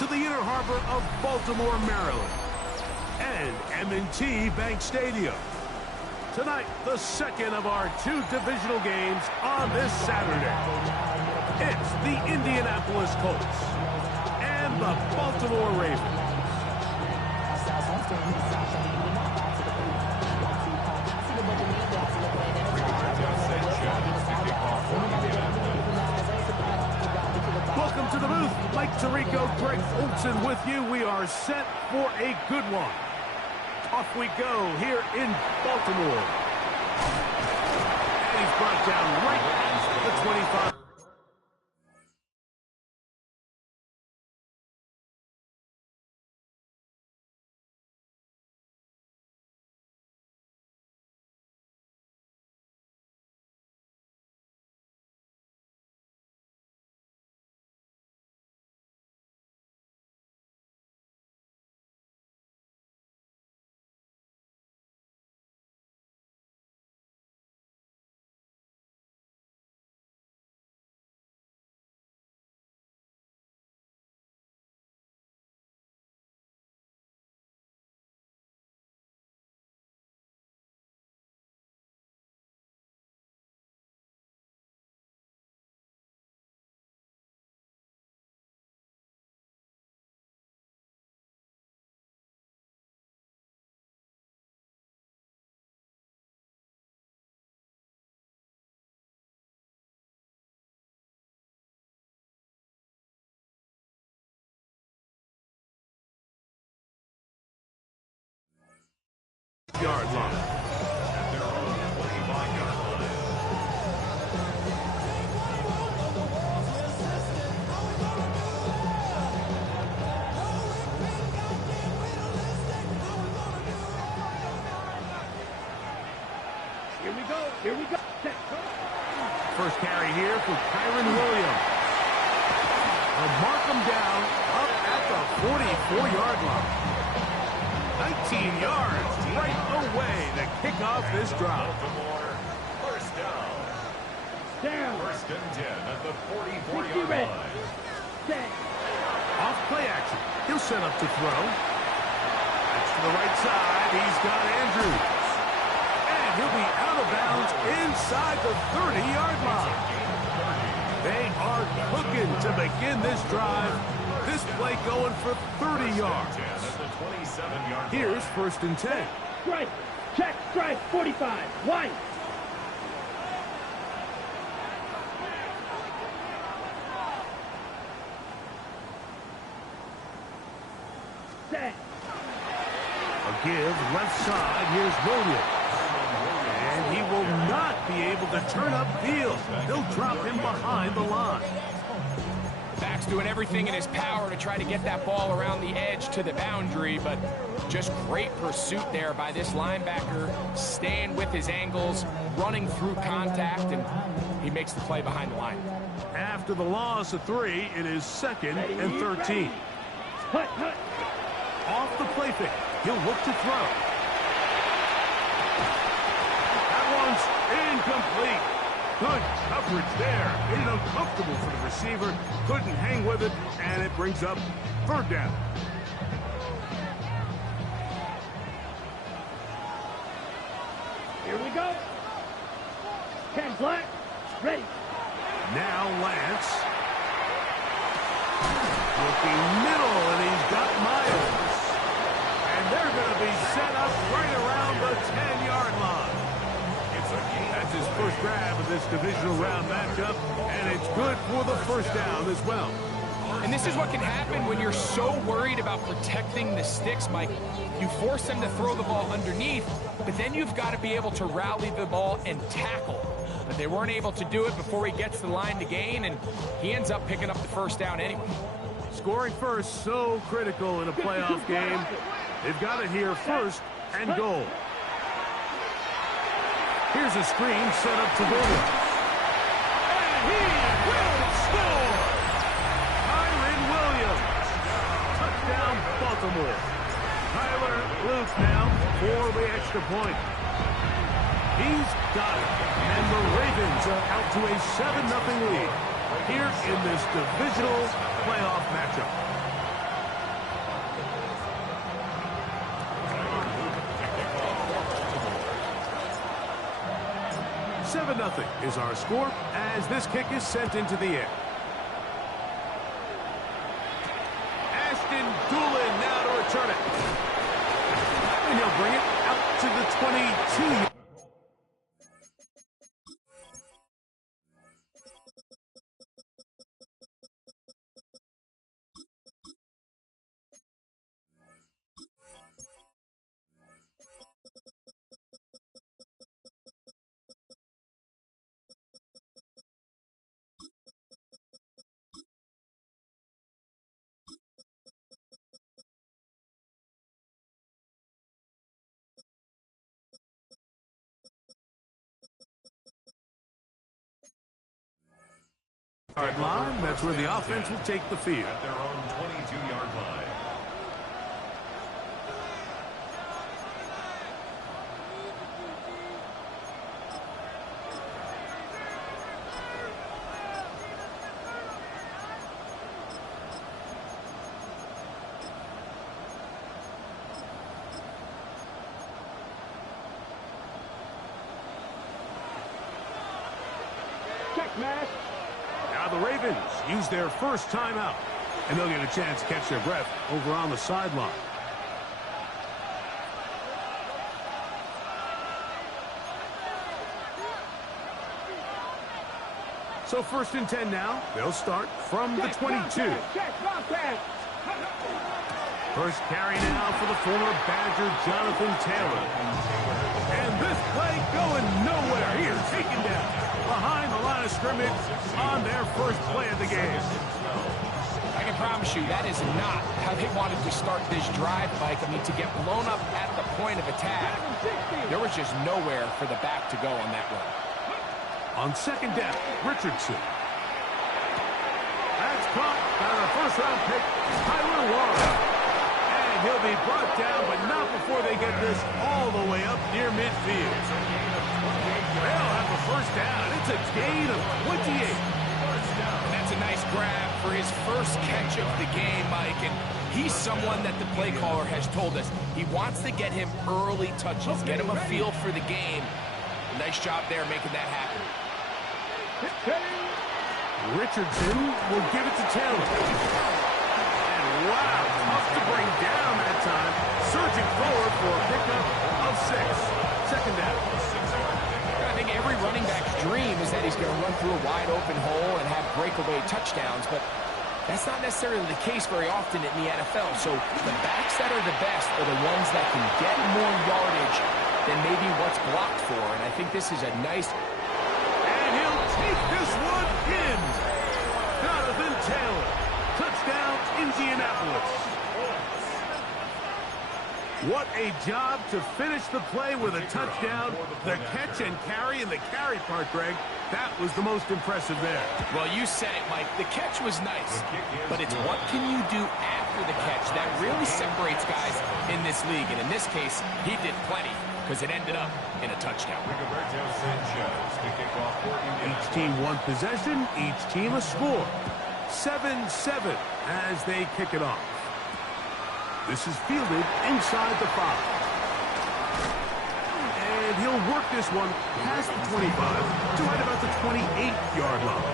to the inner harbor of Baltimore, Maryland, and M&T Bank Stadium. Tonight, the second of our two divisional games on this Saturday. It's the Indianapolis Colts and the Baltimore Ravens. Welcome to the booth. Mike Tirico, Greg Olson with you. We are set for a good one. Off we go here in Baltimore. And he's brought down right at the 25. Yard line. Here we go. First carry here for Kyron Williams. They'll mark him down up at the 44-yard line. 19 yards right away to kick off this drive. First down. First and 10 at the 44-yard line. Off play action. He'll set up to throw. That's to the right side. He's got Andrews. And he'll be out of bounds inside the 30-yard line. They are cooking to begin this drive. This play going for 30 yards. Here's first and 10. Strike. Check. Strike. 45. White. Set. A give left side. Here's Williams. And he will not be able to turn upfield. They'll drop him behind the line. Back's doing everything in his power to try to get that ball around the edge to the boundary, but just great pursuit there by this linebacker, staying with his angles, running through contact, and he makes the play behind the line. After the loss of 3, it is second and 13. Off the play fake. He'll look to throw. That one's incomplete. Good coverage there. Made it uncomfortable for the receiver. Couldn't hang with it, and it brings up third down. Here we go. Ken Black. Ready. Now Lance. Looking middle, and he's got Myers. And they're going to be set up right around the 10-yard line. That's his first grab of this divisional round matchup, and it's good for the first down as well. And this is what can happen when you're so worried about protecting the sticks, Mike. You force them to throw the ball underneath, but then you've got to be able to rally the ball and tackle. But they weren't able to do it before he gets the line to gain, and he ends up picking up the first down anyway. Scoring first, so critical in a playoff game. They've got it here first and goal. Here's a screen set up to Williams. And he will score! Kyron Williams. Touchdown, Baltimore. Tyler Luke now for the extra point. He's got it. And the Ravens are out to a 7-0 lead here in this divisional playoff matchup. 7-0 is our score as this kick is sent into the air. Ashton Doolin now to return it. And he'll bring it out to the 22. Line, that's where the offense will take the field. At their own 22-yard line. Check, Mash. Now the Ravens use their first timeout, and they'll get a chance to catch their breath over on the sideline. So 1st and 10 now. They'll start from the 22. First carry now for the former Badger Jonathan Taylor. And this play going nowhere. He is taken down behind the line of scrimmage on their first play of the game. I can promise you that is not how they wanted to start this drive, Mike. I mean, to get blown up at the point of attack, there was just nowhere for the back to go on that run. On 2nd down, Richardson. That's caught by the first-round pick, Tyler Warren. And he'll be brought down, but not before they get this all the way up near midfield. They'll have the first down. It's a gain of 28. And that's a nice grab for his first catch of the game, Mike. And he's someone that the play caller has told us he wants to get him early touches, get him a feel for the game. Nice job there making that happen. Richardson will give it to Taylor. And wow, tough to bring down that time. Surging forward for a pickup of 6. 2nd down. I think every running back's dream is that he's going to run through a wide open hole and have breakaway touchdowns, but that's not necessarily the case very often in the NFL. So the backs that are the best are the ones that can get more yardage than maybe what's blocked for, and I think this is a nice... And he'll take this one in. Jonathan Taylor. Touchdown, Indianapolis. What a job to finish the play with a touchdown. The catch and carry, and the carry part, Greg, that was the most impressive there. Well, you said it, Mike. The catch was nice, but it's what can you do after the catch that really separates guys in this league. And in this case, he did plenty because it ended up in a touchdown. Each team one possession, each team a score. 7-7 as they kick it off. This is fielded inside the 5. And he'll work this one past the 25 to right about the 28-yard line.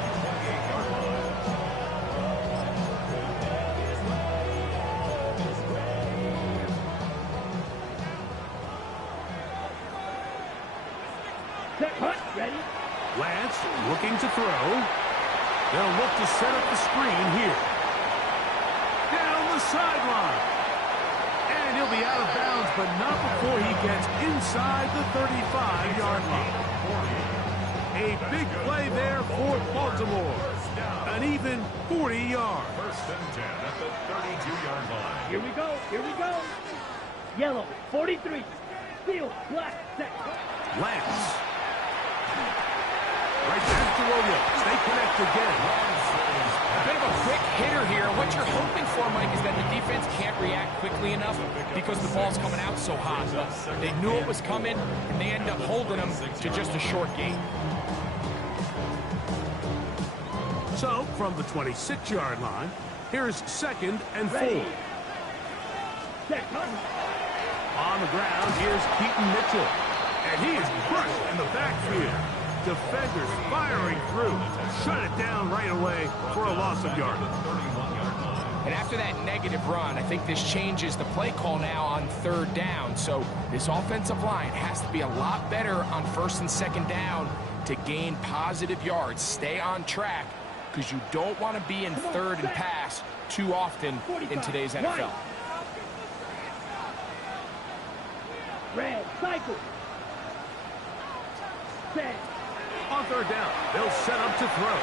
Set hunt, ready? Lance looking to throw. They'll look to set up the screen here. Down the sideline. And he'll be out of bounds, but not before he gets inside the 35-yard line. A big play there for Baltimore. An even 40 yards. 1st and 10 at the 32-yard line. Here we go, here we go. Yellow, 43. Field, black, set. Lance. Right back to Williams. They connect again. A bit of a quick hitter here. What you're hoping for, Mike, is that the defense can't react quickly enough because the ball's coming out so hot. But they knew it was coming, and they end up holding them to just a short gain. So, from the 26-yard line, here's 2nd and 4. Set hunt. On the ground, here's Keaton Mitchell. And he is crushed in the backfield. defenders firing through. Shut it down right away for a loss of yardage. And after that negative run, I think this changes the play call now on 3rd down. So this offensive line has to be a lot better on 1st and 2nd down to gain positive yards. Stay on track, because you don't want to be in 3rd and pass too often in today's NFL. Red, cycle. Set. On 3rd down, they'll set up to throw.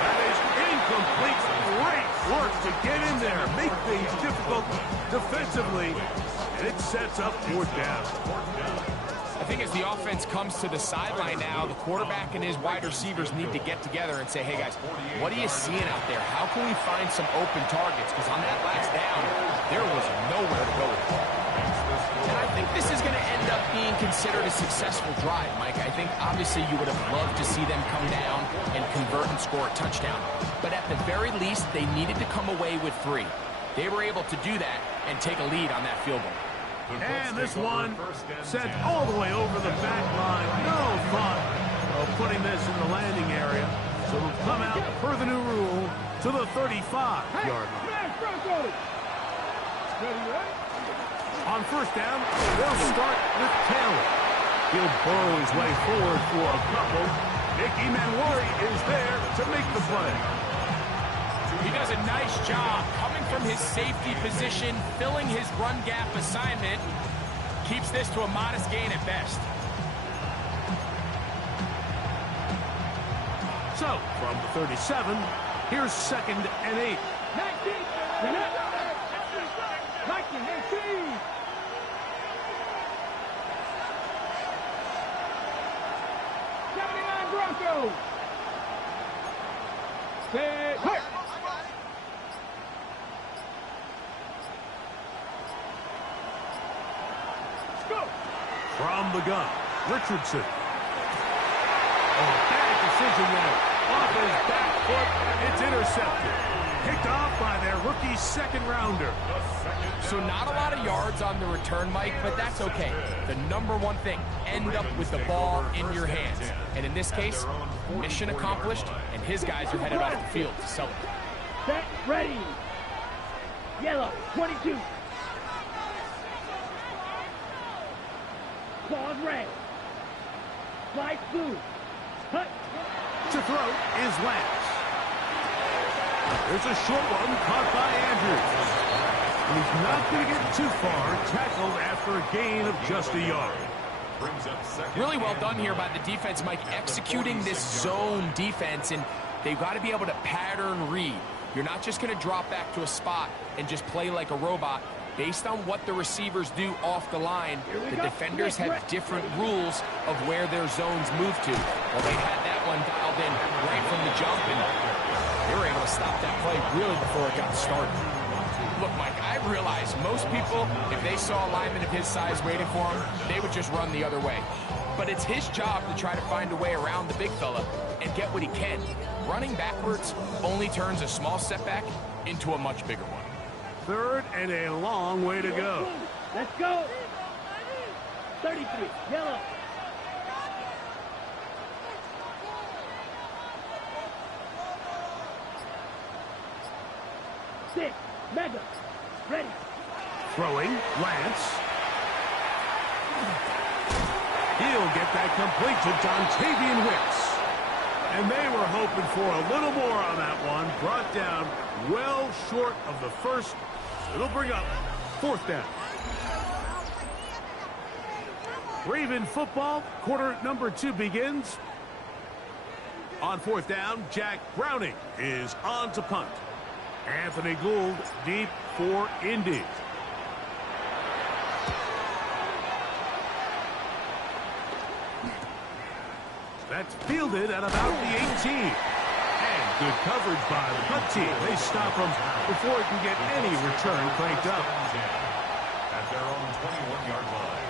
That is incomplete. Great work to get in there, make things difficult defensively, and it sets up 4th down. I think as the offense comes to the sideline now, the quarterback and his wide receivers need to get together and say, hey guys, what are you seeing out there? How can we find some open targets? Because on that last down, there was nowhere to go with it. And I think this is going to end up being considered a successful drive, Mike. I think obviously you would have loved to see them come down and convert and score a touchdown. But at the very least, they needed to come away with 3. They were able to do that and take a lead on that field goal. And this one sent all the way over the back line. No thought of putting this in the landing area. So it'll come out per the new rule to the 35-yard line. On 1st down, they'll start with Taylor. He'll burrow his way forward for a couple. Nicky Manwari is there to make the play. He does a nice job coming from his safety position, filling his run gap assignment. Keeps this to a modest gain at best. So, from the 37, here's 2nd and 8. 19, 18. Broncos. Set. Hurt. Let's go. From the gun, Richardson. Oh, bad decision there. Off his back foot, it's intercepted. Picked off by their rookie 2nd rounder. So not a lot of yards on the return, Mike, but that's okay. The number one thing, end up with the ball in your hands. And in this case, mission accomplished, and his guys are headed off the field to celebrate. Set, ready. Yellow, 22. Claws red. Flight blue. Hut. To throw is Lance. There's a short one caught by Andrews. And he's not going to get too far, tackled after a gain of just a yard. Really well done here by the defense, Mike, executing this zone defense, and they've got to be able to pattern read. You're not just going to drop back to a spot and just play like a robot. Based on what the receivers do off the line, the defenders have different rules of where their zones move to. Well, they had that one dialed in right from the jump, and they were able to stop that play really before it got started. Look, Mike, I realize most people, if they saw a lineman of his size waiting for him, they would just run the other way. But it's his job to try to find a way around the big fella and get what he can. Running backwards only turns a small setback into a much bigger one. 3rd and a long way to go. Let's go. 33, yellow. Six, mega, ready. Throwing, Lance. He'll get that complete to Dontavian Wicks. And they were hoping for a little more on that one. Brought down well short of the first. It'll bring up 4th down. Raven football, quarter number 2 begins. On 4th down, Jack Browning is on to punt. Anthony Gould deep for Indy. That's fielded at about the 18. And good coverage by the punt team. They stop him before he can get any return cranked up. At their own 21-yard line.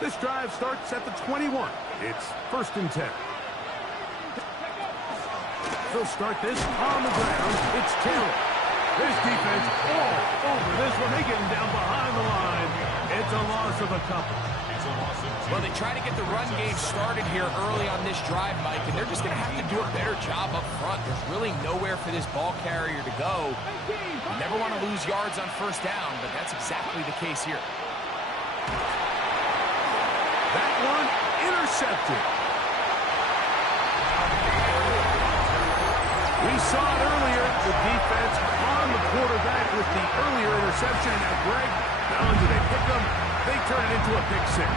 This drive starts at the 21. It's 1st and 10. They'll start this on the ground. It's Taylor. This defense all over this one. They get him down behind the line. It's a loss of a couple. Well, they try to get the run game started here early on this drive, Mike, and they're just going to have to do a better job up front. There's really nowhere for this ball carrier to go. You never want to lose yards on first down, but that's exactly the case here. That one intercepted. We saw it earlier, the defense on the quarterback with the earlier interception. Now, Greg, not only do they pick them, they turn it into a pick six.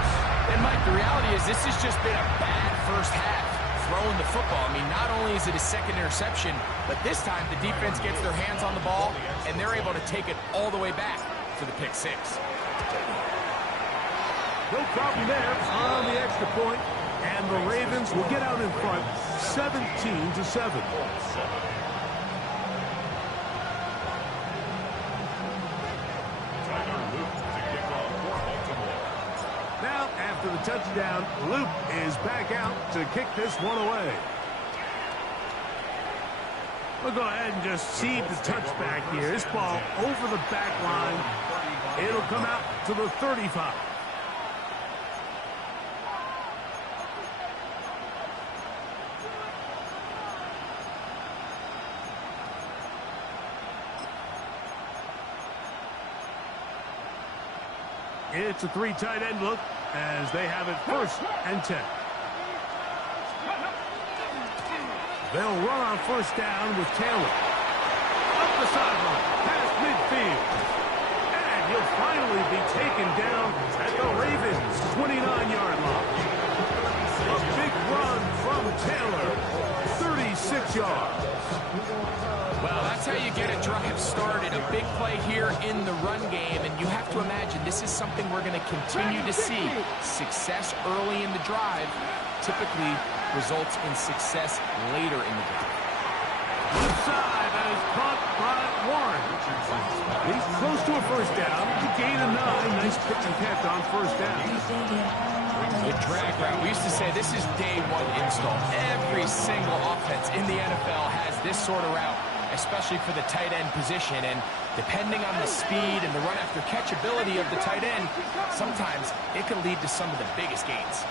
And, Mike, the reality is this has just been a bad first half throwing the football. I mean, not only is it a second interception, but this time the defense gets their hands on the ball, and they're able to take it all the way back to the pick six. No problem there on the extra point, and the Ravens will get out in front 17-7. Now, after the touchdown, Luke is back out to kick this one away. We'll go ahead and just seed the touchback here. This ball over the back line. It'll come out to the 35. It's a three tight end look as they have it 1st and 10. They'll run on 1st down with Taylor. Up the sideline, past midfield. And he'll finally be taken down at the Ravens' 29-yard line. A big run from Taylor, 36 yards. Well, that's how you get a drive started. A big play here in the run game, and you have to imagine this is something we're going to continue to see. Success early in the drive typically results in success later in the drive. Left side, that is caught by Warren. He's close to a 1st down. The gain of 9. Nice pitch and catch on 1st down. The drag route. We used to say this is day one install. Every single offense in the NFL has this sort of route, especially for the tight end position. And depending on the speed and the run after catch ability of the tight end, sometimes it can lead to some of the biggest gains.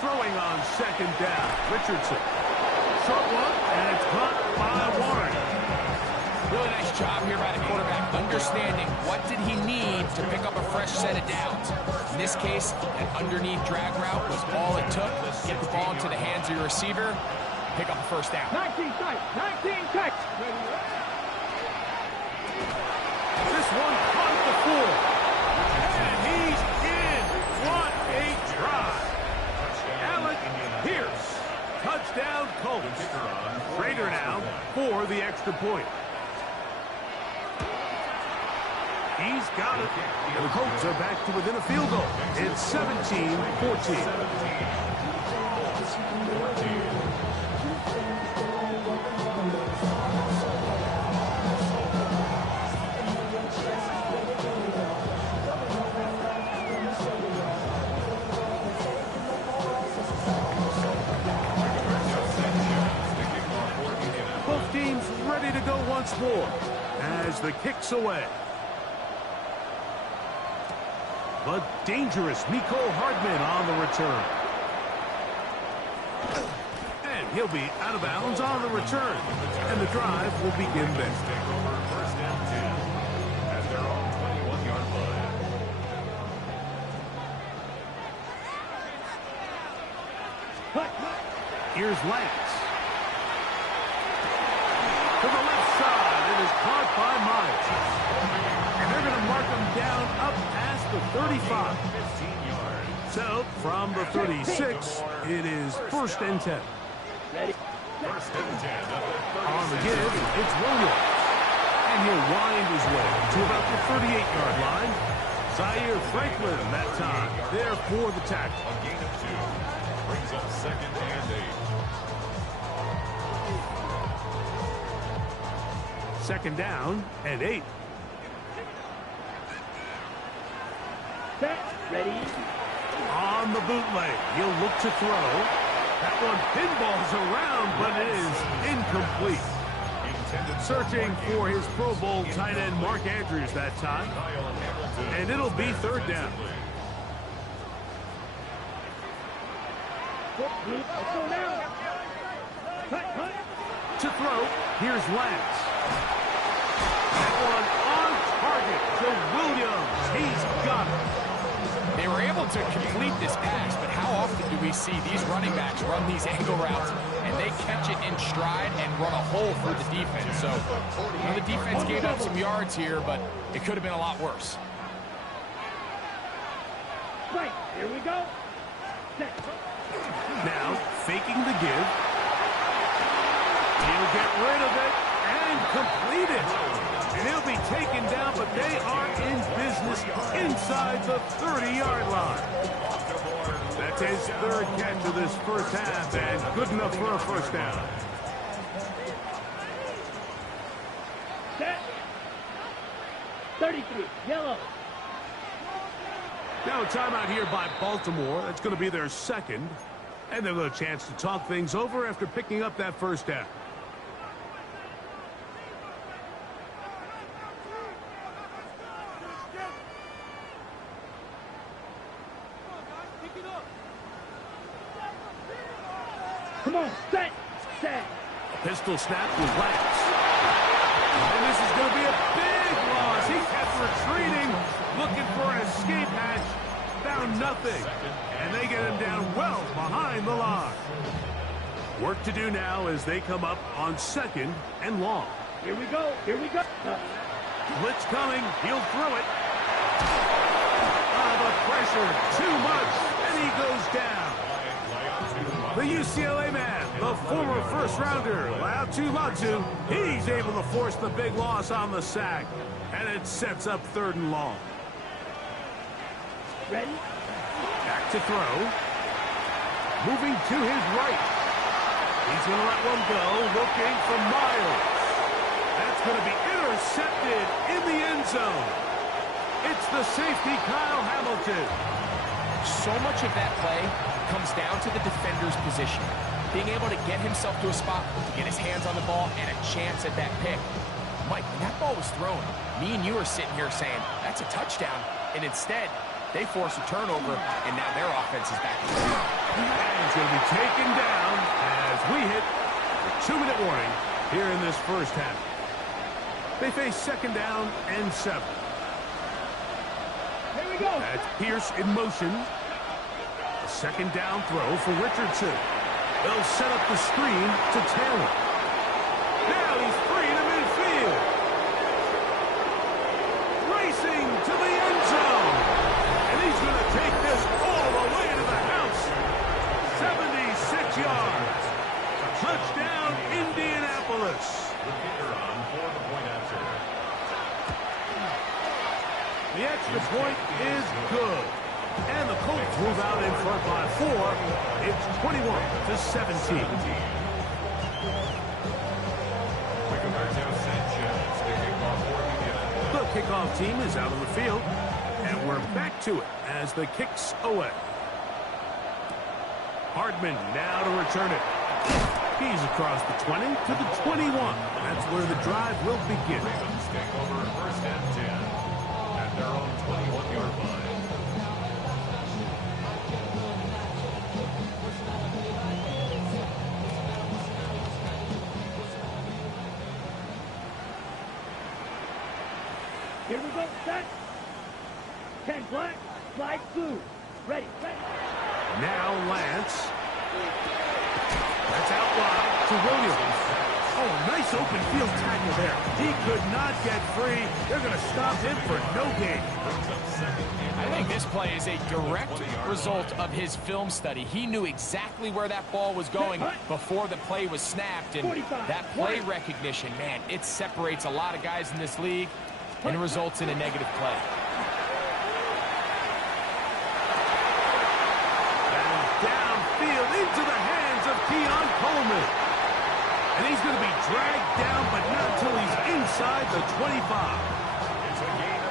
Throwing on 2nd down, Richardson. Short one, and it's caught by Warren. Really nice job here by the quarterback, understanding what did he need to pick up a fresh set of downs. In this case, an underneath drag route was all it took. Get the ball into the hands of your receiver, pick up a 1st down. 19 touch, 19 touch. This one caught at the 4. And he's in. What a drive. Alec Pierce. Touchdown Colts. Rader now for the extra point. He's got it. And the Colts are back to within a field goal. It's 17-14. Both teams ready to go once more as the kick's away. But dangerous Mecole Hardman on the return. And he'll be out of bounds on the return. And the drive will begin then. First and 10 at their own 21-yard line. Here's Lance. To the left side. It is caught by Myers. And they're going to mark him down up past the 35. 15 yards. So, from the 36, it is 1st and 10. First and 10 at the 36. On the give, it's Williams. And he'll wind his way to about the 38-yard line. Zaire Franklin that time there for the tackle. A gain of 2 brings up 2nd and 8. 2nd down and 8. Set, ready. On the bootleg, he'll look to throw. That one pinballs around, but it is incomplete. Searching for his Pro Bowl tight end Mark Andrews that time. And it'll be third down. To throw, here's Lance. That one on target to Williams. He's got it. They were able to complete this pass, but how often do we see these running backs run these angle routes and they catch it in stride and run a hole through the defense? So, the defense gave up some yards here, but it could have been a lot worse. Right, here we go. Now, faking the give. He'll get rid of it and complete it. And he'll be taken down, but they are in business inside the 30-yard line. That's his third catch of this first half, and good enough for a first down. Set. 33, yellow. Now a timeout here by Baltimore. That's going to be their second. And they'll have a chance to talk things over after picking up that first down. Come on, set, set. A pistol snap with Lance. And this is going to be a big loss. He kept retreating, looking for an escape hatch. Found nothing. And they get him down well behind the line. Work to do now as they come up on second and long. Here we go, here we go. Blitz coming. He'll throw it. The pressure, too much, and he goes down. The UCLA man, the former first-rounder, Latu, he's able to force the big loss on the sack, and it sets up third and long. Ready? Back to throw. Moving to his right. He's going to let one go, looking for Miles. That's going to be intercepted in the end zone. It's the safety, Kyle Hamilton. So much of that play comes down to the defender's position. Being able to get himself to a spot, to get his hands on the ball, and a chance at that pick. Mike, when that ball was thrown, me and you are sitting here saying, that's a touchdown. And instead, they force a turnover, and now their offense is back in the game. And it's going to be taken down as we hit the 2-minute warning here in this first half. They face second down and 7. Here we go. That's Pierce in motion. A second down throw for Richardson. They'll set up the screen to Taylor. Now he's free to midfield. Racing to the end zone. And he's going to take this all the way to the house. 76 yards. Touchdown, Indianapolis. The extra point is good. And the Colts move out in front by 4. It's 21-17. The kickoff team is out on the field. And we're back to it as the kick's away. Hardman now to return it. He's across the 20 to the 21. That's where the drive will begin. Ravens take over first and 10 at their own 21-yard line. Here we go, set. 10 black, flag blue. Ready, ready. Now Lance. That's out wide to Williams. Oh, nice open field tackle there. He could not get free. They're going to stop him for no gain. I think this play is a direct result of his film study. He knew exactly where that ball was going before the play was snapped. And that play recognition, man, it separates a lot of guys in this league and results in a negative play. Downfield into the hands of Keon Coleman. And he's going to be dragged down, but not until he's inside the 25.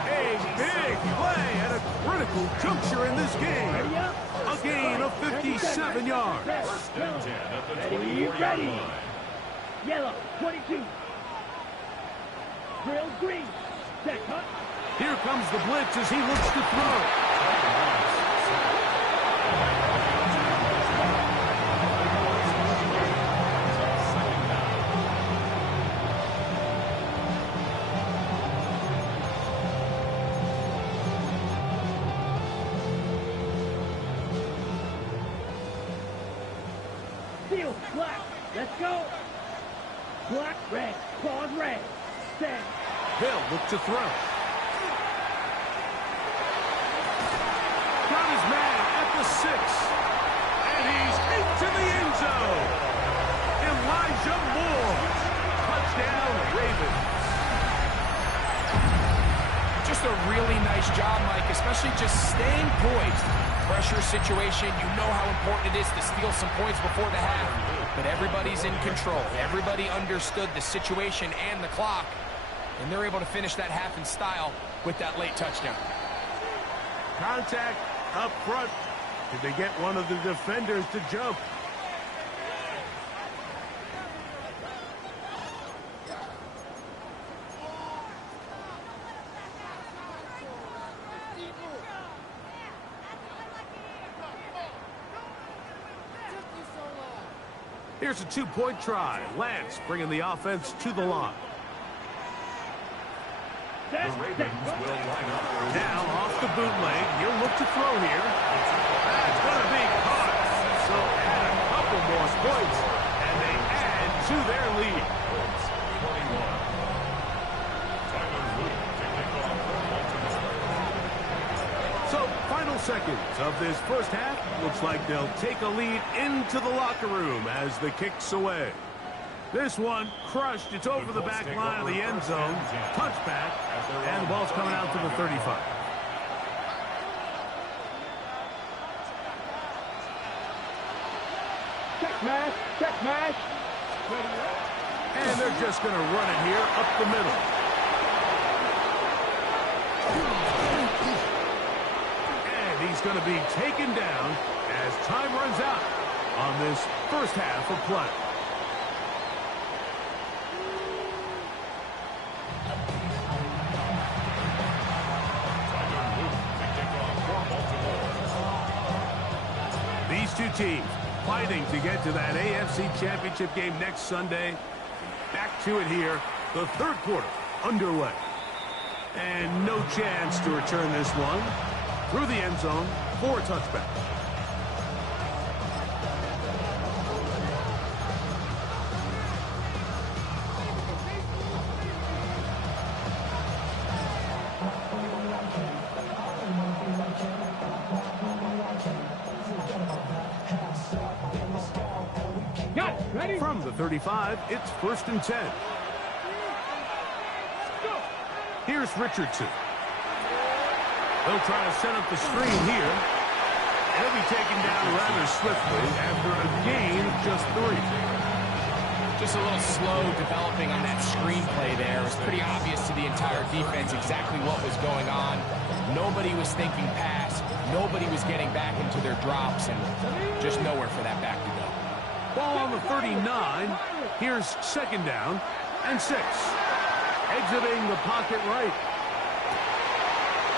A big play and a critical juncture in this game. Ready up. A gain of 57 yards. First and 10 at the Ready, 24-yard ready. line. Yellow, 22. Drill green. Set, cut. Here comes the blitz as he looks to throw. Field, black. Let's go. Black, red. Pause, red. Set. They'll look to throw. Got his man at the 6. And he's into the end zone. Elijah Moore. Touchdown, Ravens. Just a really nice job, Mike, especially just staying poised. Pressure situation, you know how important it is to steal some points before the half, but everybody's in control. Everybody understood the situation and the clock, and they're able to finish that half in style with that late touchdown. Contact up front. Did they get one of the defenders to jump? Here's a two-point try. Lance bringing the offense to the line. The Ravens will line up. Now off the bootleg. He'll look to throw here. That's going to be caught. So add a couple more points, and they add to their lead. 21. Tyler Wood taking off for Baltimore. So final seconds of this first half. Looks like they'll take a lead into the locker room as the kick's away. This one crushed. It's over the back line of the end zone. Touchback. And the ball's coming out to the 35. Check mash. Check mash. And they're just going to run it here up the middle. And he's going to be taken down as time runs out on this first half of play. Tyler Wood taking off for Baltimore. These two teams fighting to get to that AFC Championship game next Sunday. Back to it here. The third quarter underway. And no chance to return this one. Through the end zone for a touchback. Got it. Ready? From the 35, it's 1st and 10. Here's Richardson. They'll try to set up the screen here. He'll be taken down rather swiftly after a gain of just 3. Just a little slow developing on that screenplay there. It was pretty obvious to the entire defense exactly what was going on. Nobody was thinking pass. Nobody was getting back into their drops, and just nowhere for that back to go. Ball on the 39. Here's 2nd down and 6. Exiting the pocket right.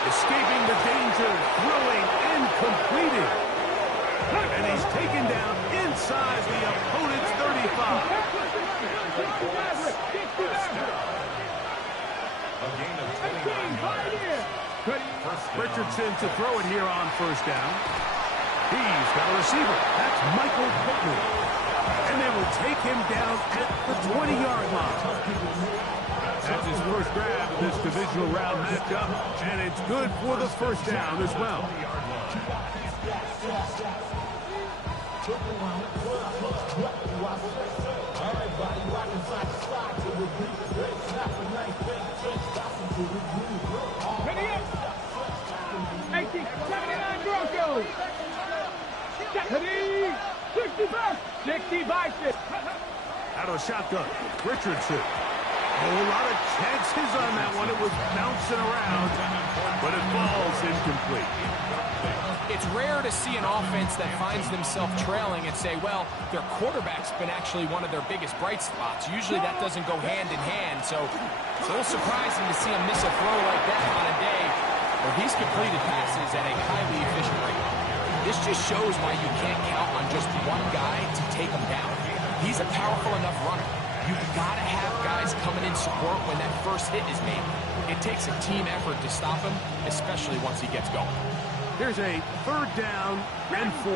Escaping the danger, throwing and completing. And he's taken down inside the opponent's 35. A gain of 29 yards. Richardson to throw it here on 1st down. He's got a receiver. That's Michael Pittman. And they will take him down at the 20-yard line. That's his first grab in this divisional round matchup, and it's good for the 1st down as well. Ready up. 1879 Broncos. Ready. 65. 65. Out of the shotgun, Richardson. Oh, a lot of chances on that one. It was bouncing around, but it falls incomplete. It's rare to see an offense that finds themselves trailing and say, well, their quarterback's been actually one of their biggest bright spots. Usually that doesn't go hand in hand, so it's a little surprising to see him miss a throw like that on a day where he's completed passes at a highly efficient rate. This just shows why you can't count on just one guy to take him down. He's a powerful enough runner. You've got to have guys coming in support when that first hit is made. It takes a team effort to stop him, especially once he gets going. Here's a 3rd down and 4.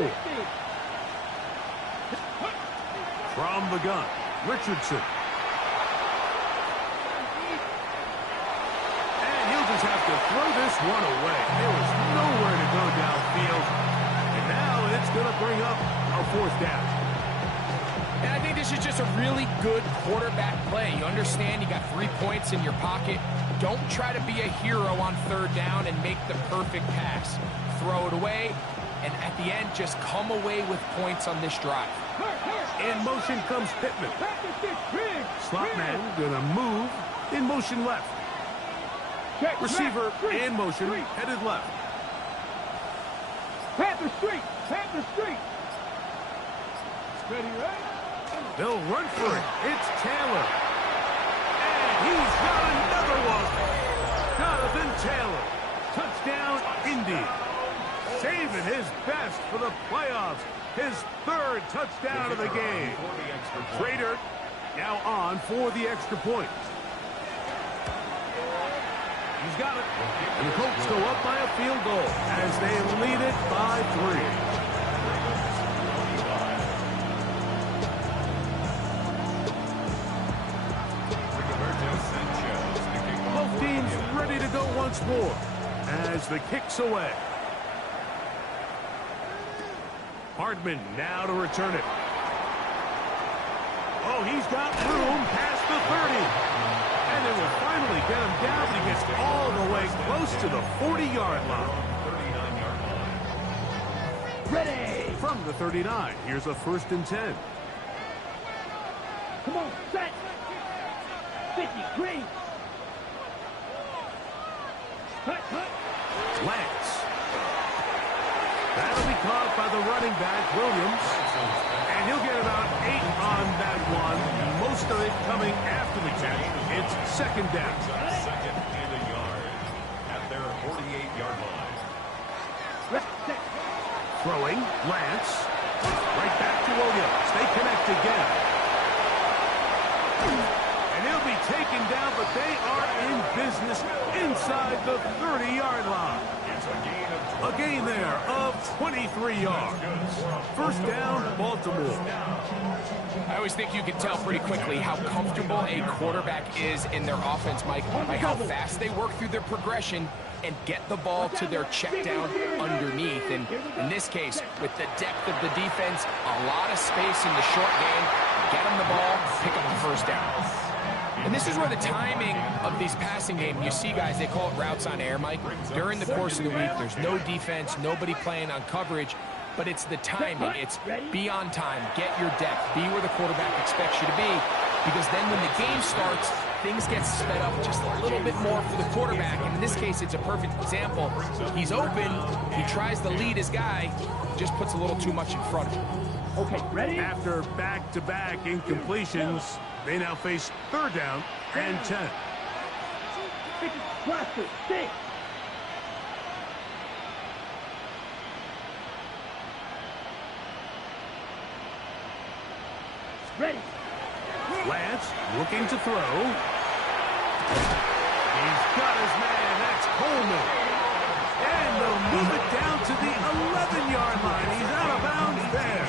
From the gun, Richardson. And he'll just have to throw this one away. There was nowhere to go downfield. And now it's going to bring up a 4th down. And I think this is just a really good quarterback play. You understand you got 3 points in your pocket. Don't try to be a hero on 3rd down and make the perfect pass. Throw it away, and at the end, just come away with points on this drive. In motion comes Pittman. Slot man gonna move. In motion left. Receiver in motion, headed left. Panther Street! Panther Street! Steady, right? They'll run for it. It's Taylor. And he's got another one. Jonathan Taylor. Touchdown, Indy. Saving his best for the playoffs. His 3rd touchdown of the game. Trader now on for the extra point. He's got it. And the Colts go up by a field goal as they lead it by 3. Both teams ready to go once more as the kick's away. Hardman now to return it. Oh, he's got room past the 30. And they will finally get him down, but he gets all the way close to the 40-yard line. 39-yard line. Ready! From the 39, here's a 1st and 10. Come on, set! 50, green! Cut! Lance. That'll be caught by the running back, Williams. And he'll get about 8 on that one. Most of it coming after the catch. It's 2nd down. 2nd and a yard at their 48-yard line. Throwing, Lance. Right back to Williams. They connect again. And he'll be taken down, but they are in business inside the 30-yard line. A gain there of 23 yards. 1st down, Baltimore. I always think you can tell pretty quickly how comfortable a quarterback is in their offense, Mike, by how fast they work through their progression and get the ball to their check down underneath. And in this case, with the depth of the defense, a lot of space in the short game, get them the ball, pick up the 1st down. And this is where the timing of these passing games, you see guys, they call it routes on air, Mike. During the course of the week, there's no defense, nobody playing on coverage, but it's the timing. It's be on time, get your depth, be where the quarterback expects you to be, because then when the game starts, things get sped up just a little bit more for the quarterback. And in this case, it's a perfect example. He's open, he tries to lead his guy, just puts a little too much in front of him. Okay, ready? After back-to-back incompletions, they now face 3rd down and 10. Cluster, stick. Ready. Lance looking to throw. He's got his man. That's Coleman. And they'll move it down to the 11-yard line. He's out of bounds there.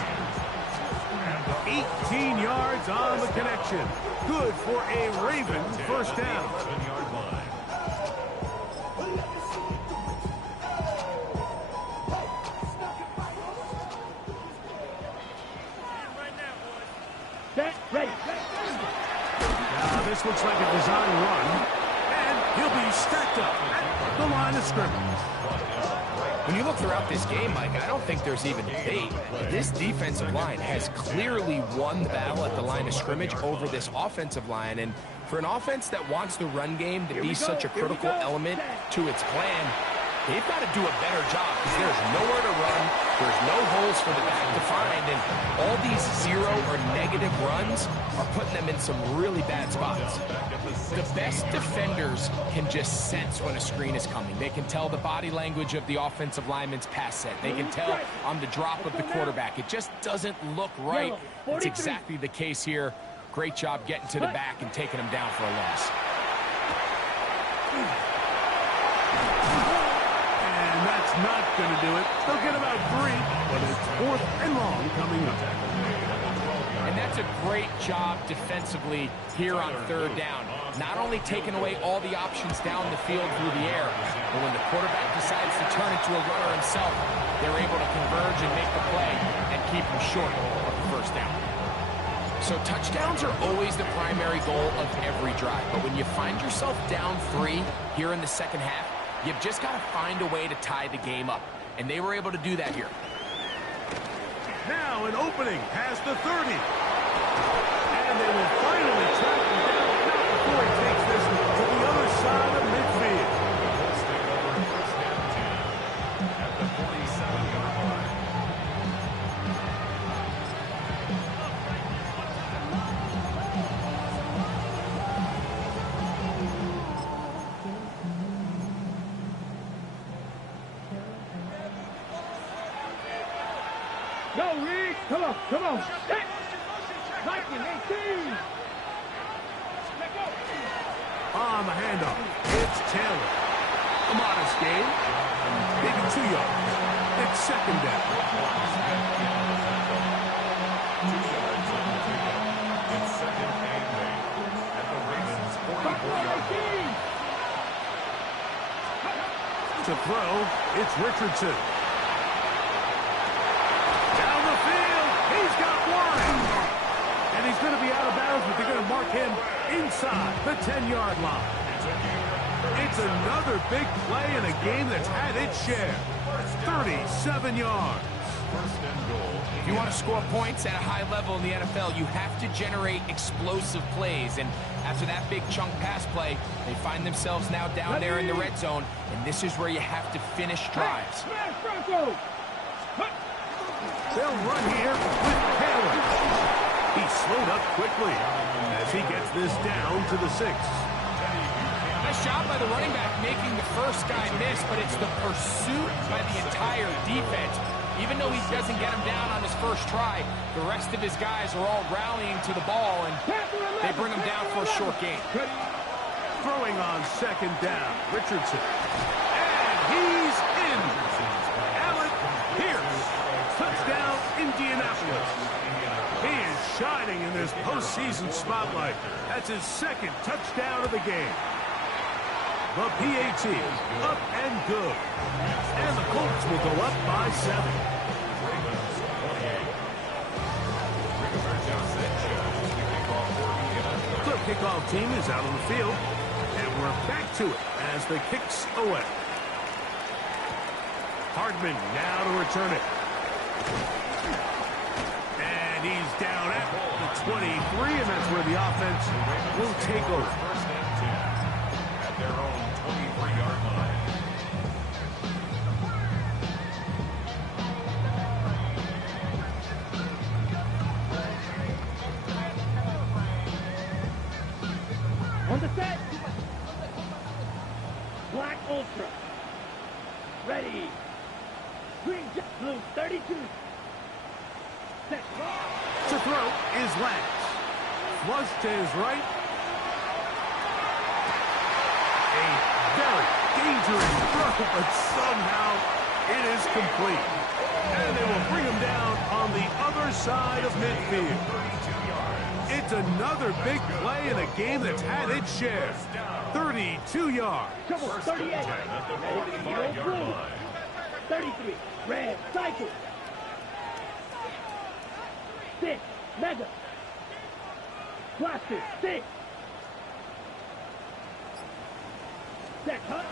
18 yards on the connection. Good for a Raven 1st down. 7-yard line. Set, ready. Now this looks like a design run. And he'll be stacked up at the line of scrimmage. When you look throughout this game, Mike, I don't think there's even debate. This defensive line has clearly won the battle at the line of scrimmage over this offensive line. And for an offense that wants the run game to be such a critical element to its plan, they've got to do a better job because there's nowhere to run. There's no holes for the back to find. And all these zero or negative runs are putting them in some really bad spots. The best defenders can just sense when a screen is coming. They can tell the body language of the offensive lineman's pass set. They can tell on the drop of the quarterback. It just doesn't look right. It's exactly the case here. Great job getting to the back and taking them down for a loss. And that's not going to do it. They'll get about 3, but it's 4th and long coming up. And that's a great job defensively here on 3rd down. Not only taking away all the options down the field through the air, but when the quarterback decides to turn into a runner himself, they're able to converge and make the play and keep him short of the 1st down. So touchdowns are always the primary goal of every drive. But when you find yourself down 3 here in the 2nd half, you've just got to find a way to tie the game up. And they were able to do that here. Now an opening past the 30. And they will finally track him down, not before he takes this to the other side of midfield. At the 47-yard line. Go, Reed. Come on, come on. Set. 1918. On the handoff, it's Taylor. A modest gain, maybe 2 yards. It's 2nd down. 2 yards on the pickup. It's 2nd and 8 at the Ravens' 44-yard line. To throw, it's Richardson. Down the field, he's got 1. And he's going to be out of bounds, but they're going to mark him inside the 10-yard line. It's another big play in a game that's had its share. 37 yards. If you want to score points at a high level in the NFL, you have to generate explosive plays. And after that big chunk pass play, they find themselves now down there in the red zone. And this is where you have to finish drives. They'll run here with Taylor. He slowed up quickly as he gets this down to the 6. Nice job by the running back making the first guy miss, but it's the pursuit by the entire defense. Even though he doesn't get him down on his first try, the rest of his guys are all rallying to the ball, and they bring him down for a short gain. Throwing on 2nd down, Richardson. And he's in. Alec Pierce. Touchdown, Indianapolis. He is shining in this postseason spotlight. That's his 2nd touchdown of the game. The PAT, up and good. And the Colts will go up by 7. The kickoff team is out on the field. And we're back to it as the kick's away. Hardman now to return it. And he's down at the 23, and that's where the offense will take over. 1st and 10 at their own 23-yard line. On the set. Black Ultra. Ready. Green Jet Blue 32. Set. To throw is Lance. Flush to his right. A very dangerous throw, but somehow it is complete. And they will bring him down on the other side of midfield. It's another big play in a game that's had its share. 32 yards. Come on, 38. Ready, yellow blue. 33. Red, cycle. 6. Mega. Blaster. 6. Set, cut.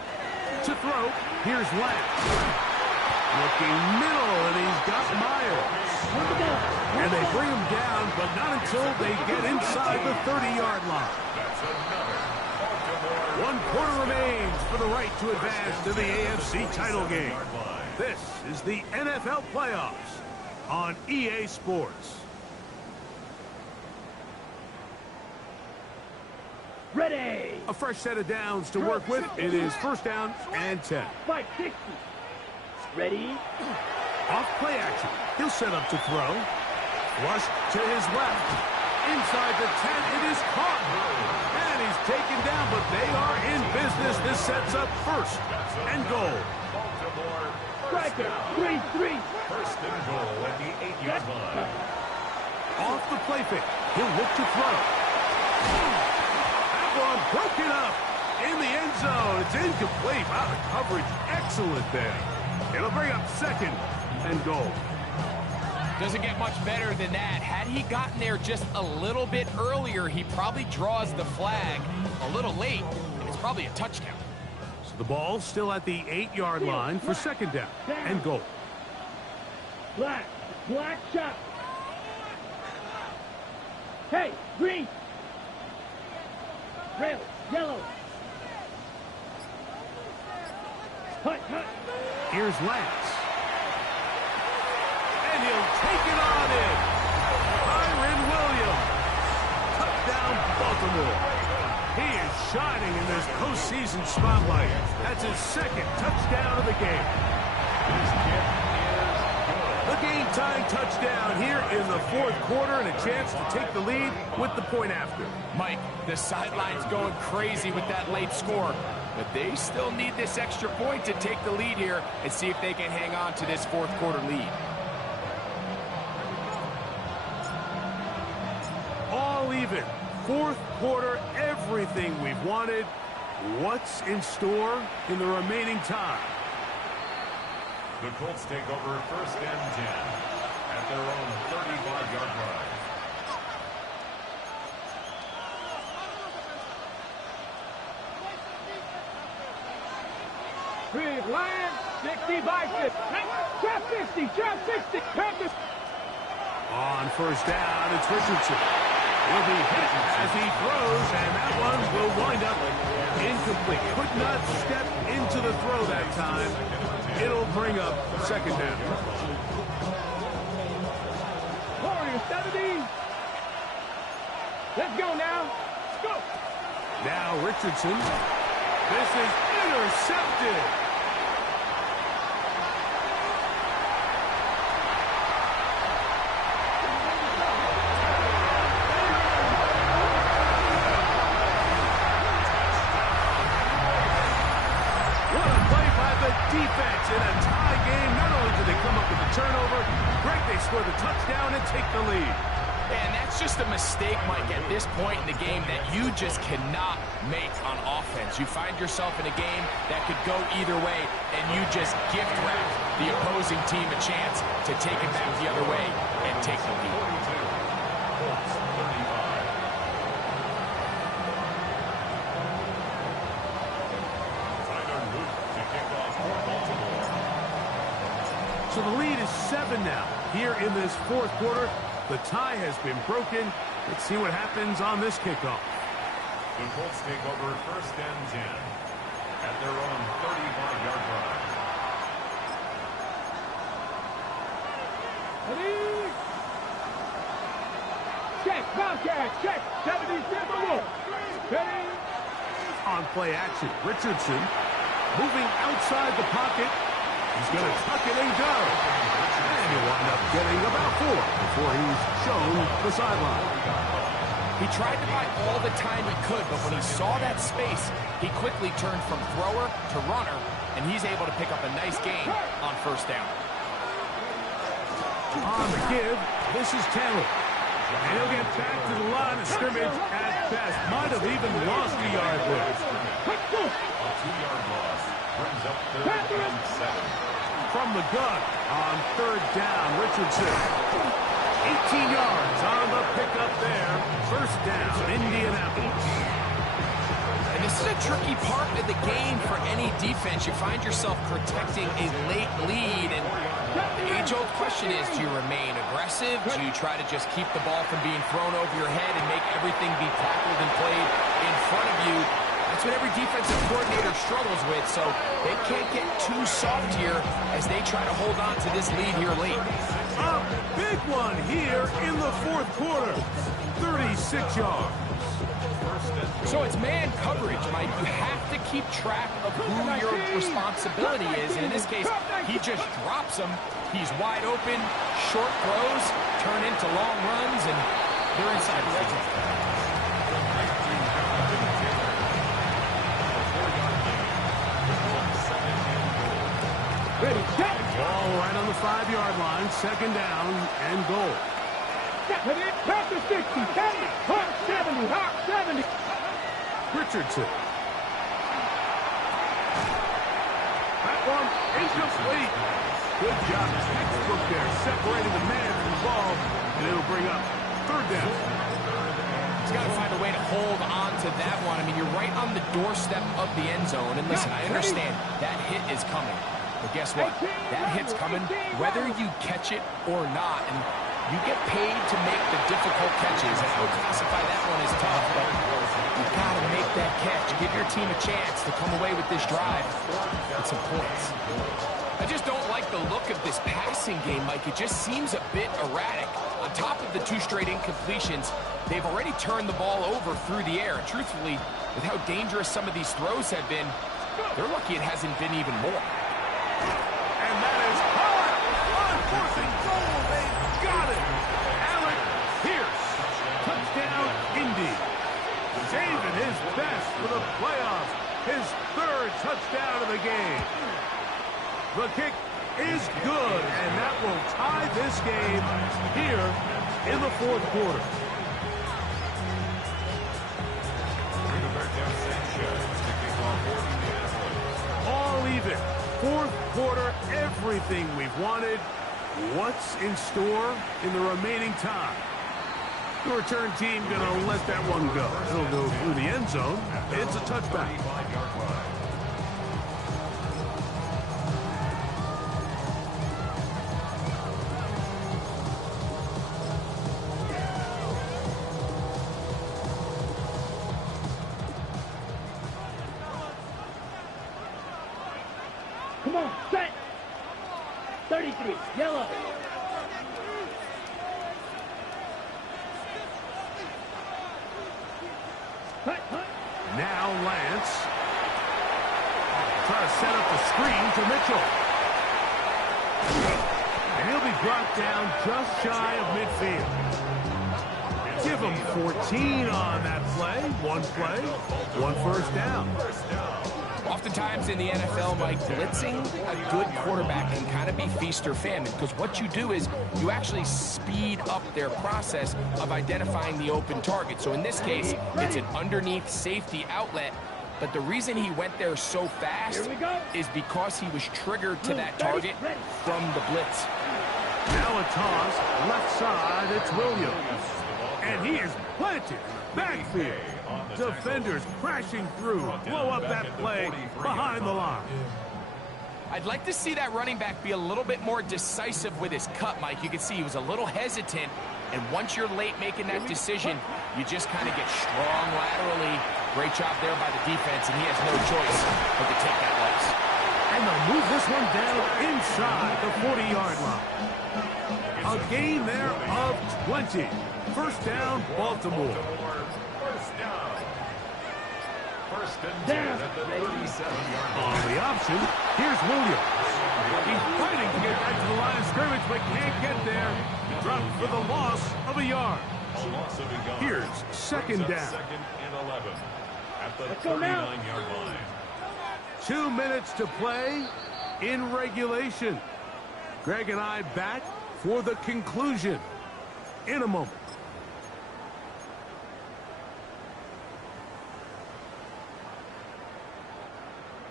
To throw, here's Lance. Looking middle, and he's got Myers. And they bring him down, but not until they get inside the 30-yard line. That's another Baltimore. 1 quarter remains for the right to advance to the AFC title game. This is the NFL playoffs on EA Sports. Ready. A fresh set of downs to work with. It is first down and 10. 560. Ready. Off play action. He'll set up to throw. Flush to his left. Inside the 10, it is caught. And he's taken down, but they are in business. This sets up first and goal. Baltimore. Striker. 3-3. First and goal at the 8-yard line. Off the play fake. He'll look to throw. That one broken up in the end zone. It's incomplete. Wow, the coverage excellent there. It'll bring up second and goal. Doesn't get much better than that. Had he gotten there just a little bit earlier, he probably draws the flag a little late, and it's probably a touchdown. So the ball's still at the 8-yard line for second down and goal. Black shot. Hey, green. Red, yellow. Hut. Here's Lance. And he'll take it on in. Byron Williams. Touchdown, Baltimore. He is shining in this postseason spotlight. That's his second touchdown of the game. This kid is good. The game-tying touchdown here in the fourth quarter and a chance to take the lead with the point after. Mike, the sideline's going crazy with that late score, but they still need this extra point to take the lead here and see if they can hang on to this fourth quarter lead. All even. Fourth quarter, everything we've wanted. What's in store in the remaining time? The Colts take over first and 10 at their own 35-yard line. Big line. 60 by 50. Trap 60. Panthers. On first down, it's Richardson. Will be hit as he throws, and that one will wind up incomplete. Could not step into the throw that time. It'll bring up second down. Warriors 70. Let's go now. Let's go. Now Richardson. This is intercepted. Defense in a tie game. Not only did they come up with the turnover, great, they score the touchdown and take the lead. And that's just a mistake, Mike, at this point in the game that you just cannot make on offense. You find yourself in a game that could go either way, and you just gift wrap the opposing team a chance to take it back the other way and take the lead. 42. Colts 35. So the lead is 7 now. Here in this fourth quarter, the tie has been broken. Let's see what happens on this kickoff. The Colts take over first and 10 at their own 35-yard line. Ready. Check. Bobcat. Check. 70. Ready. On play action, Richardson moving outside the pocket. He's going to tuck it and go. And he'll wind up getting about 4 before he's shown the sideline. He tried to buy all the time he could, but when he saw that space, he quickly turned from thrower to runner, and he's able to pick up a nice gain on first down. On the give, this is Taylor. And he'll get back to the line of scrimmage at best. Might have even lost the yard there. A 2-yard loss brings up third and 7. From the gun on third down, Richardson. 18 yards on the pickup there. First down, Indianapolis. And this is a tricky part of the game for any defense. You find yourself protecting a late lead, and age-old question is, do you remain aggressive? Do you try to just keep the ball from being thrown over your head and make everything be tackled and played in front of you? That's what every defensive coordinator struggles with, so they can't get too soft here as they try to hold on to this lead here late. A big one here in the fourth quarter. 36 yards. So it's man coverage, Mike. You have to keep track of who your responsibility is. And in this case, he just drops them. He's wide open, short throws, turn into long runs, and they're inside the red zone. Ready, set. Ball right on the 5-yard line, second down and goal. Pass to 60, 10, Hawk 70, Hawk 70. Richardson. That one incomplete. Good job. Textbook there, separating the man from the ball, and it'll bring up third down. He's got to find a way to hold on to that one. I mean, you're right on the doorstep of the end zone. And listen, I understand that hit is coming. But guess what? That hit's coming whether you catch it or not. And you get paid to make the difficult catches. I would classify that one as tough, but you've got to make that catch. Give your team a chance to come away with this drive with some points. I just don't like the look of this passing game, Mike. It just seems a bit erratic. On top of the 2 straight incompletions, they've already turned the ball over through the air. And truthfully, with how dangerous some of these throws have been, they're lucky it hasn't been even more. And that is hard. On fourth and goal. They got it. Alec Pierce. Touchdown, Indy. Saving his best for the playoffs. His 3rd touchdown of the game. The kick is good, and that will tie this game here in the fourth quarter. All even. Fourth quarter, everything we've wanted. What's in store in the remaining time? The return team going to let that one go. It'll go through the end zone. It's a touchback. Come on, set. 33, yellow. Now Lance. Try to set up the screen to Mitchell. And he'll be brought down just shy of midfield. Give him 14 on that play. One first down. Oftentimes in the NFL, Mike, blitzing a good quarterback can kind of be feast or famine, because what you do is you actually speed up their process of identifying the open target. So in this case, it's an underneath safety outlet, but the reason he went there so fast is because he was triggered to that target from the blitz. Now a toss, left side, it's Williams. And he is planted backfield. Defenders crashing through, blow up that play behind the line. I'd like to see that running back be a little bit more decisive with his cut, Mike. You can see he was a little hesitant, and once you're late making that decision, you just kind of get strong laterally. Great job there by the defense, and he has no choice but to take that loss. And they'll move this one down inside the 40-yard line. A gain there of 20. First down, Baltimore. First and 10 at the 37-yard line. On the option, here's Williams. He's fighting to get back to the line of scrimmage, but can't get there. Dropped for the loss of a yard. Here's second down. Second and 11 at the 39-yard line. 2 minutes to play in regulation. Greg and I back for the conclusion in a moment.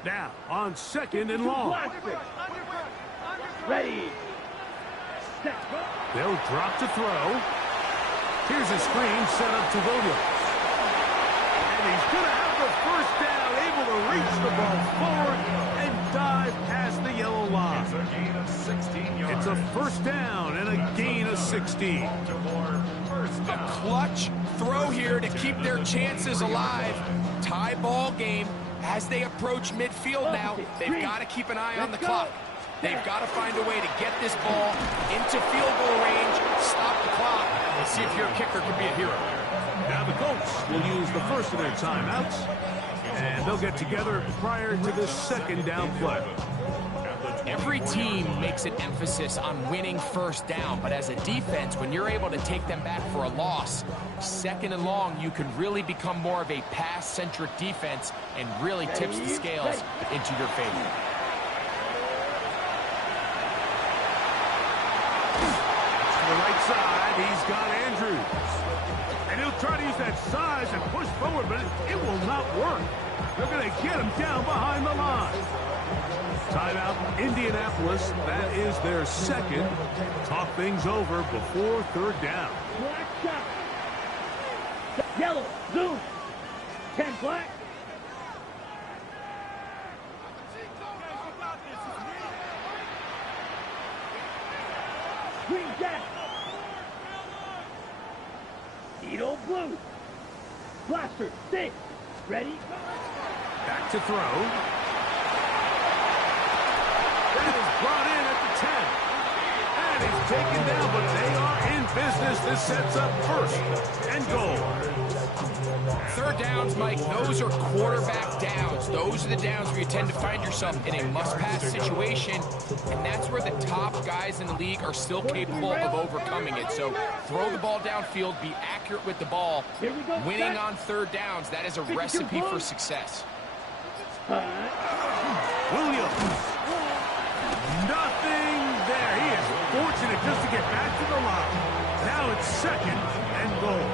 Now, on second and long. Ready. They'll drop to throw. Here's a screen set up to Williams. And he's going to have the first down, able to reach the ball forward and dive past the yellow line. It's a gain of 16 yards. It's a first down and a gain of 16. A clutch throw here to keep their chances alive. Tie ball game as they approach midfield now. They've got to keep an eye on the clock. They've got to find a way to get this ball into field goal range, stop the clock, and see if your kicker can be a hero. Now the Colts will use the first of their timeouts, and they'll get together prior to the second down play. Every team makes an emphasis on winning first down, but as a defense, when you're able to take them back for a loss, second and long, you can really become more of a pass-centric defense and really tips the scales into your favor. To the right side, he's got Andrews. And he'll try to use that size and push forward, but it will not work. They're going to get him down behind the line. Timeout, Indianapolis. That is their second. Talk things over before third down. Black shot. Yellow, zoom. 10 black. Green jack. Needle blue. Blaster, 6. Ready? Back to throw. That is brought in at the 10. And he's taken down, but they are in business. This sets up first and goal. Third downs, Mike, those are quarterback downs. Those are the downs where you tend to find yourself in a must-pass situation, and that's where the top guys in the league are still capable of overcoming it. So throw the ball downfield, be accurate with the ball. Winning on third downs, that is a recipe for success. Williams. Nothing there. He is fortunate just to get back to the line. Now it's second and goal.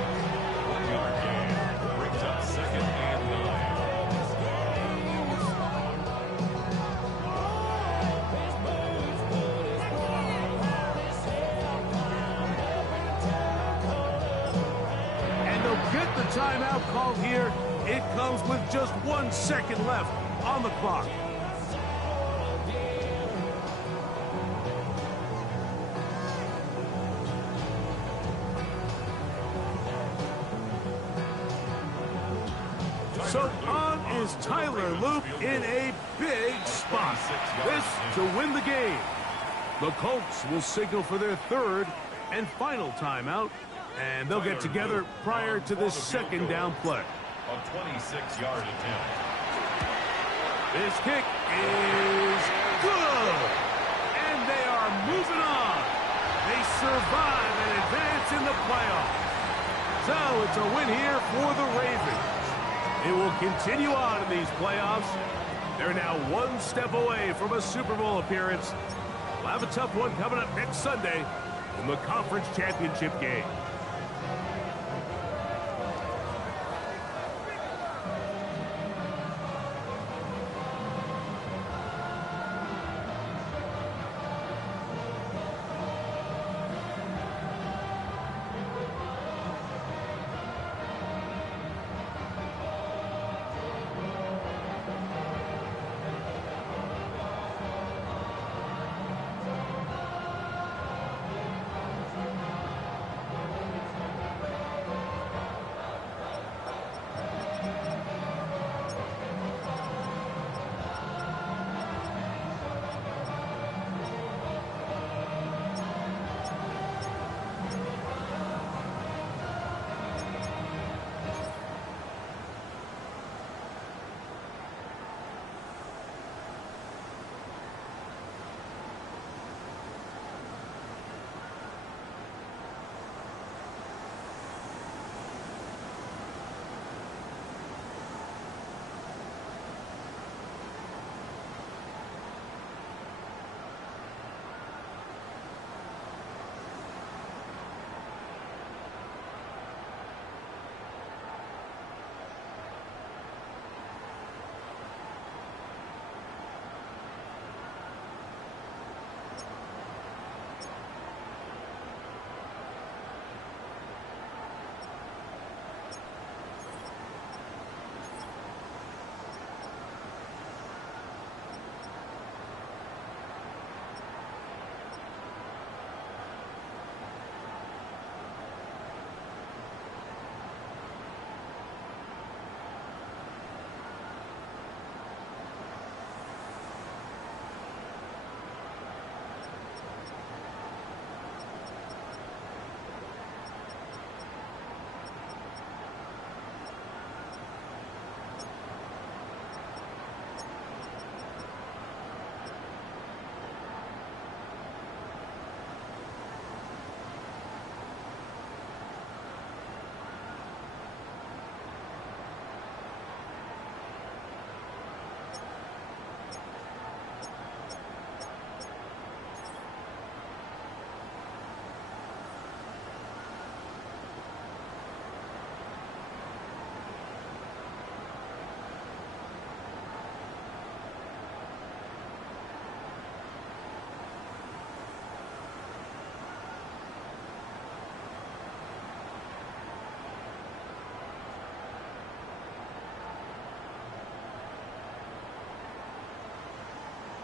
Brings up second and 9. And they'll get the timeout called here. It comes with just 1 second left on the clock. So on is Tyler Loop in a big spot. This to win the game. The Colts will signal for their third and final timeout, and they'll get together prior to this second down play. A 26-yard attempt. This kick is good. And they are moving on. They survive and advance in the playoffs. So it's a win here for the Ravens. It will continue on in these playoffs. They're now one step away from a Super Bowl appearance. We'll have a tough one coming up next Sunday in the conference championship game.